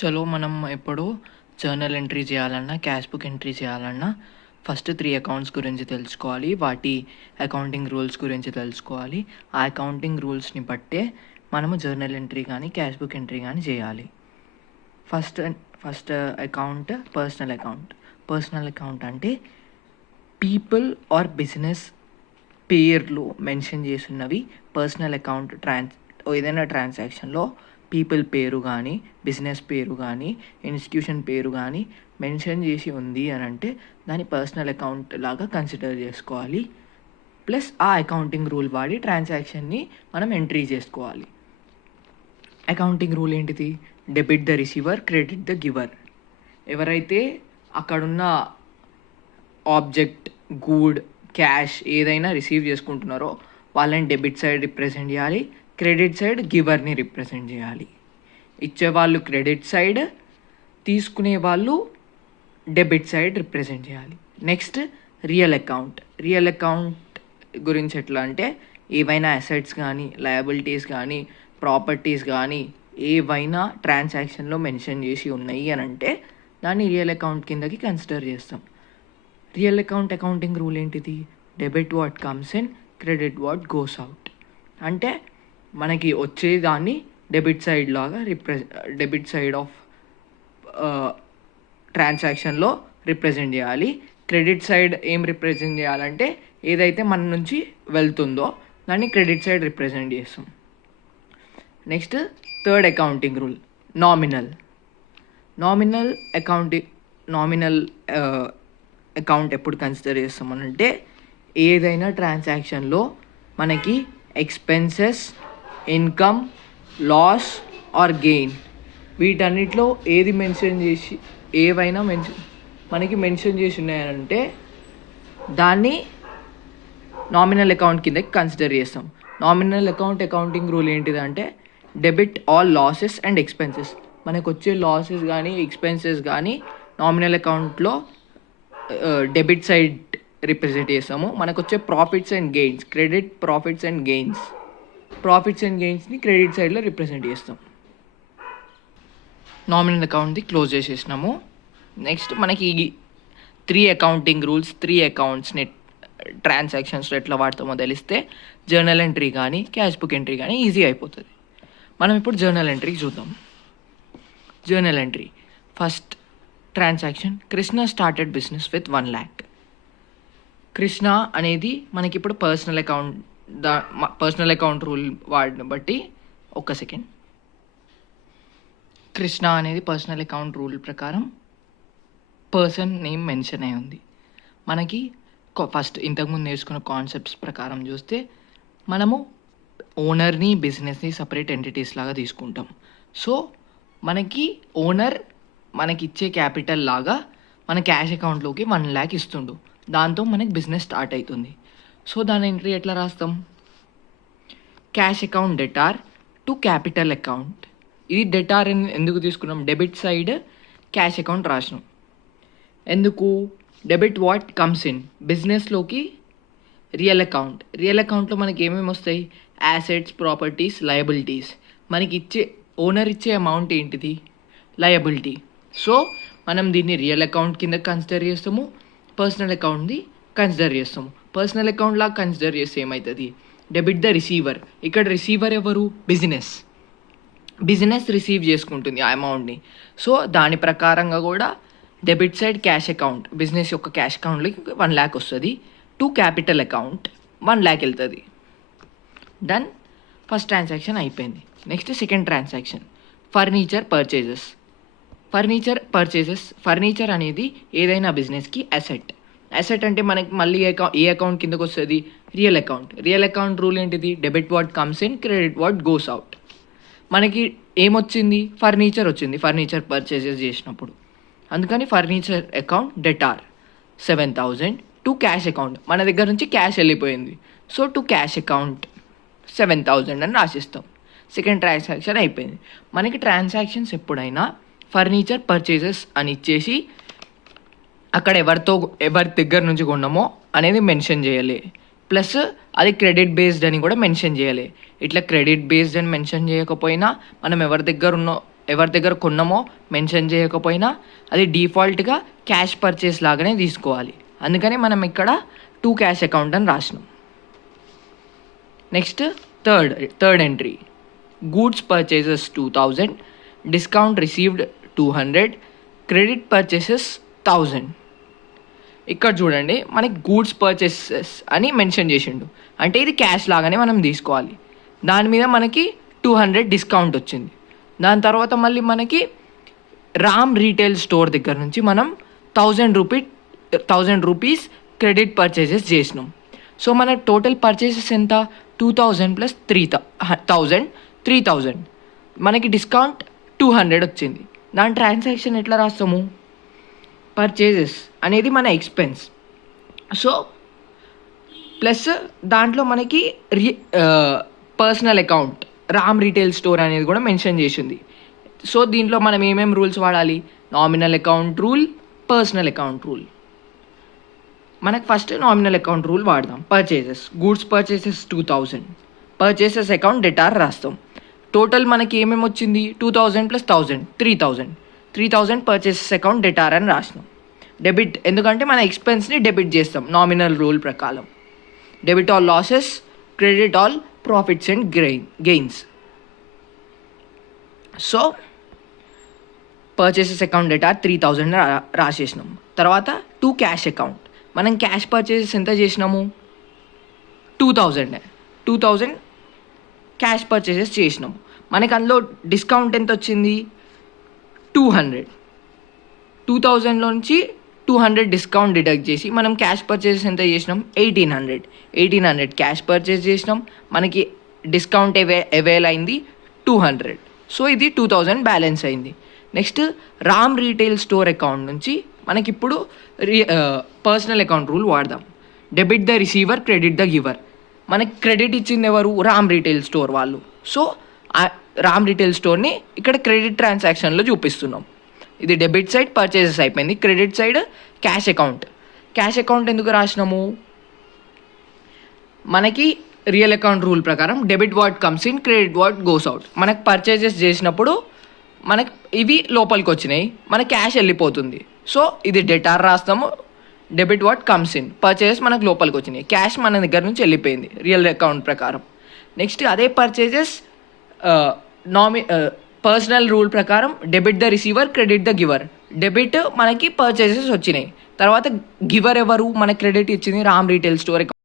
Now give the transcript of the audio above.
చలో మనం ఇప్పుడు జర్నల్ ఎంట్రీ చేయాలన్నా, క్యాష్ బుక్ ఎంట్రీ చేయాలన్నా ఫస్ట్ 3 అకౌంట్స్ గురించి తెలుసుకోవాలి. వాటి అకౌంటింగ్ రూల్స్ గురించి తెలుసుకోవాలి. ఆ అకౌంటింగ్ రూల్స్ని బట్టే మనము జర్నల్ ఎంట్రీ కానీ, క్యాష్ బుక్ ఎంట్రీ కానీ చేయాలి. First account personal account. Personal account అంటే పీపుల్ ఆర్ బిజినెస్ పేర్లు మెన్షన్ చేసినవి పర్సనల్ అకౌంట్. ఏదైనా ట్రాన్సాక్షన్లో పీపుల్ పేరు కానీ, బిజినెస్ పేరు కానీ, ఇన్స్టిట్యూషన్ పేరు కానీ మెన్షన్ చేసి ఉంది అని అంటే దాన్ని పర్సనల్ అకౌంట్ లాగా కన్సిడర్ చేసుకోవాలి. ప్లస్ ఆ అకౌంటింగ్ రూల్ వాడి ట్రాన్సాక్షన్ని మనం ఎంట్రీ చేసుకోవాలి. అకౌంటింగ్ రూల్ ఏంటిది? Debit the receiver, credit the giver. ఎవరైతే అక్కడున్న ఆబ్జెక్ట్, గూడ్, క్యాష్ ఏదైనా రిసీవ్ చేసుకుంటున్నారో వాళ్ళని డెబిట్ సైడ్ రిప్రజెంట్ చేయాలి, క్రెడిట్ సైడ్ గివర్ని రిప్రజెంట్ చేయాలి. ఇచ్చేవాళ్ళు క్రెడిట్ సైడ్, తీసుకునే వాళ్ళు డెబిట్ సైడ్ రిప్రజెంట్ చేయాలి. Next real account. Real account గురించి ఎట్లా అంటే ఏవైనా అసెట్స్ కానీ, లయబిలిటీస్ కానీ, ప్రాపర్టీస్ కానీ ఏవైనా ట్రాన్సాక్షన్లో మెన్షన్ చేసి ఉన్నాయి అని అంటే దాన్ని రియల్ అకౌంట్ కిందకి కన్సిడర్ చేస్తాం. రియల్ అకౌంట్ అకౌంటింగ్ రూల్ ఏంటిది? Debit what comes in, credit what goes out. అంటే మనకి వచ్చేదాన్ని డెబిట్ సైడ్ లాగా డెబిట్ సైడ్ ఆఫ్ ట్రాన్సాక్షన్లో రిప్రజెంట్ చేయాలి. క్రెడిట్ సైడ్ ఏం రిప్రజెంట్ చేయాలంటే ఏదైతే మన నుంచి వెళ్తుందో దాన్ని క్రెడిట్ సైడ్ రిప్రజెంట్ చేస్తాం. Next third accounting rule nominal. Nominal account ఎప్పుడు కన్సిడర్ చేస్తామనంటే ఏదైనా ట్రాన్సాక్షన్లో మనకి expenses, income, loss or gain వీటన్నిటిలో ఏది మెన్షన్ చేసి ఏవైనా మనకి మెన్షన్ చేసి ఉన్నాయంటే దాన్ని నామినల్ అకౌంట్ కిందకి కన్సిడర్ చేస్తాం. నామినల్ అకౌంటింగ్ రూల్ ఏంటిదంటే debit all losses and expenses. మనకు వచ్చే లాసెస్ కానీ, ఎక్స్పెన్సెస్ కానీ నామినల్ అకౌంట్లో డెబిట్ సైడ్ రిప్రజెంట్ చేస్తాము. మనకు వచ్చే profits and gains, credit profits and గెయిన్స్ని క్రెడిట్ సైడ్లో రిప్రజెంట్ చేస్తాం. నామినల్ అకౌంట్ది క్లోజ్ చేసేసినాము. నెక్స్ట్ మనకి 3 అకౌంటింగ్ రూల్స్, 3 అకౌంట్స్ని ట్రాన్సాక్షన్స్లో ఎట్లా వాడతామో తెలిస్తే జర్నల్ ఎంట్రీ కానీ, క్యాష్ బుక్ ఎంట్రీ కానీ ఈజీ అయిపోతుంది. మనం ఇప్పుడు జర్నల్ ఎంట్రీకి చూద్దాం. Journal entry first transaction. Krishna started business with 1 lakh. Krishna అనేది మనకి ఇప్పుడు పర్సనల్ అకౌంట్ రూల్ వాడిని బట్టి ఒక్క సెకండ్. కృష్ణ అనేది పర్సనల్ అకౌంట్ రూల్ ప్రకారం పర్సన్ నేమ్ మెన్షన్ అయి ఉంది. మనకి ఫస్ట్ ఇంతకుముందు నేర్చుకున్న కాన్సెప్ట్స్ ప్రకారం చూస్తే మనము ఓనర్ని, బిజినెస్ని సపరేట్ ఎంటిటీస్ లాగా తీసుకుంటాం. సో మనకి ఓనర్ మనకి ఇచ్చే క్యాపిటల్ లాగా మన క్యాష్ అకౌంట్లోకి 1 lakh ఇస్తుండు. దాంతో మనకి బిజినెస్ స్టార్ట్ అవుతుంది. సో దాని ఎంట్రీ ఎట్లా రాస్తాం? Cash account debtor to capital account. ఇది డెటార్ ఎందుకు తీసుకున్నాం? డెబిట్ సైడ్ క్యాష్ అకౌంట్ రాసినాం. ఎందుకు? డెబిట్ వాట్ కమ్స్ ఇన్, బిజినెస్లోకి రియల్ అకౌంట్లో మనకి ఏమేమి వస్తాయి? Assets, properties, liabilities. మనకి ఓనర్ ఇచ్చే అమౌంట్ ఏంటిది? లయబిలిటీ. సో మనం దీన్ని రియల్ అకౌంట్ కింద కన్సిడర్ చేస్తాము, పర్సనల్ అకౌంట్ది కన్సిడర్ చేస్తాము. పర్సనల్ అకౌంట్ లాగా కన్సిడర్ చేస్తే ఏమవుతుంది? Debit the receiver. ఇక్కడ రిసీవర్ ఎవరు? బిజినెస్ రిసీవ్ చేసుకుంటుంది ఆ అమౌంట్ని. సో దాని ప్రకారంగా కూడా debit side cash account, business యొక్క క్యాష్ అకౌంట్లోకి 1 lakh వస్తుంది. టు క్యాపిటల్ అకౌంట్ 1 lakh వెళ్తుంది. డన్. ఫస్ట్ ట్రాన్సాక్షన్ అయిపోయింది. Next second transaction furniture purchases. Furniture అనేది ఏదైనా బిజినెస్కి అసెట్ అంటే మనకి మళ్ళీ ఏ అకౌంట్ కిందకు వస్తుంది? రియల్ అకౌంట్ రూల్ ఏంటిది? Debit what comes in, credit what goes out. మనకి ఏమొచ్చింది? ఫర్నిచర్ వచ్చింది ఫర్నిచర్ పర్చేజెస్ చేసినప్పుడు. అందుకని furniture account debtor 7,000 to cash account. మన దగ్గర నుంచి క్యాష్ వెళ్ళిపోయింది. సో టు క్యాష్ అకౌంట్ 7,000 అని రాసిస్తాం. సెకండ్ ట్రాన్సాక్షన్ అయిపోయింది. మనకి ట్రాన్సాక్షన్స్ ఎప్పుడైనా ఫర్నిచర్ పర్చేజెస్ అని ఇచ్చేసి అక్కడ ఎవరి దగ్గర నుంచి కొన్నామో అనేది మెన్షన్ చేయాలి. ప్లస్ అది క్రెడిట్ బేస్డ్ అని కూడా మెన్షన్ చేయాలి. ఇట్లా క్రెడిట్ బేస్డ్ అని మెన్షన్ చేయకపోయినా మనం ఎవరి దగ్గర ఎవరి దగ్గర కొన్నామో మెన్షన్ చేయకపోయినా అది డిఫాల్ట్గా క్యాష్ పర్చేస్ లాగానే తీసుకోవాలి. అందుకని మనం ఇక్కడ 2 క్యాష్ అకౌంట్ అని రాసినాం. Next third entry, goods purchases 2000, discount received 200, credit purchases 1000. ఇక్కడ చూడండి మనకి గూడ్స్ పర్చేసెస్ అని మెన్షన్ చేసిండు, అంటే ఇది క్యాష్ లాగానే మనం తీసుకోవాలి. దాని మీద మనకి 200 డిస్కౌంట్ వచ్చింది. దాని తర్వాత మళ్ళీ మనకి రామ్ రీటైల్ స్టోర్ దగ్గర నుంచి మనం 1000 రూపీస్ క్రెడిట్ పర్చేసెస్ చేసినాం. సో మన టోటల్ పర్చేసెస్ ఎంత, 2000 ప్లస్ 3000, మనకి డిస్కౌంట్ 200 వచ్చింది. దాని ట్రాన్సాక్షన్ ఎట్లా రాస్తాము, పర్చేసెస్ అనేది మన ఎక్స్పెన్స్. సో ప్లస్ దాంట్లో మనకి personal account Ram retail store అనేది కూడా మెన్షన్ చేసింది. సో దీంట్లో మనం ఏమేమి రూల్స్ వాడాలి, nominal account rule, personal account rule. మనకు ఫస్ట్ నామినల్ అకౌంట్ రూల్ వాడదాం. Purchases, goods purchases 2000, purchases account debtor రాస్తాం. టోటల్ మనకి ఏమేమి వచ్చింది, 2000 ప్లస్ 1000, 3000 పర్చేసెస్ అకౌంట్ డెటార్ అని రాసినాం. డెబిట్, ఎందుకంటే మన ఎక్స్పెన్స్ని డెబిట్ చేస్తాం నామినల్ రూల్ ప్రకారం. Debit all losses, credit all profits and gains. So purchases account debtor 3000 రాసేసినాం. తర్వాత 2 క్యాష్ అకౌంట్, మనం క్యాష్ పర్చేసెస్ ఎంత చేసినాము, 2000 క్యాష్ పర్చేసెస్ చేసినాము. మనకి అందులో డిస్కౌంట్ ఎంత వచ్చింది, 2000లో నుంచి 200 డిస్కౌంట్ డిడక్ట్ చేసి మనం క్యాష్ పర్చేసెస్ ఎంత చేసినాం, 1800 క్యాష్ పర్చేస్ చేసినాం. మనకి డిస్కౌంట్ అవైల్ అయింది 200. సో ఇది 2000 బ్యాలెన్స్ అయింది. Next Ram retail store account నుంచి మనకి ఇప్పుడు పర్సనల్ అకౌంట్ రూల్ వాడదాం. Debit the receiver, credit the giver. మనకి క్రెడిట్ ఇచ్చింది ఎవరు, రామ్ రీటైల్ స్టోర్ వాళ్ళు. సో రామ్ రీటైల్ స్టోర్ని ఇక్కడ క్రెడిట్ ట్రాన్సాక్షన్లో చూపిస్తున్నాం. ఇది డెబిట్ సైడ్ పర్చేసెస్ అయిపోయింది. క్రెడిట్ సైడ్ క్యాష్ అకౌంట్ ఎందుకు రాసినాము, మనకి రియల్ అకౌంట్ రూల్ ప్రకారం debit what comes in, credit what goes out. మనకు పర్చేసెస్ చేసినప్పుడు మనకి ఇవి లోపలికి వచ్చినాయి, మన క్యాష్ వెళ్ళిపోతుంది. సో ఇది డెటార్ రాస్తాము. Debit what comes in, purchases మనకు లోపలికి వచ్చినాయి, క్యాష్ మన దగ్గర నుంచి వెళ్ళిపోయింది రియల్ అకౌంట్ ప్రకారం. నెక్స్ట్ అదే పర్చేసెస్ పర్సనల్ రూల్ ప్రకారం debit the receiver, credit the giver. Debit మనకి పర్చేసెస్ వచ్చినాయి, తర్వాత గివర్ ఎవరు, మన క్రెడిట్ ఇచ్చింది రామ్ రీటైల్ స్టోర్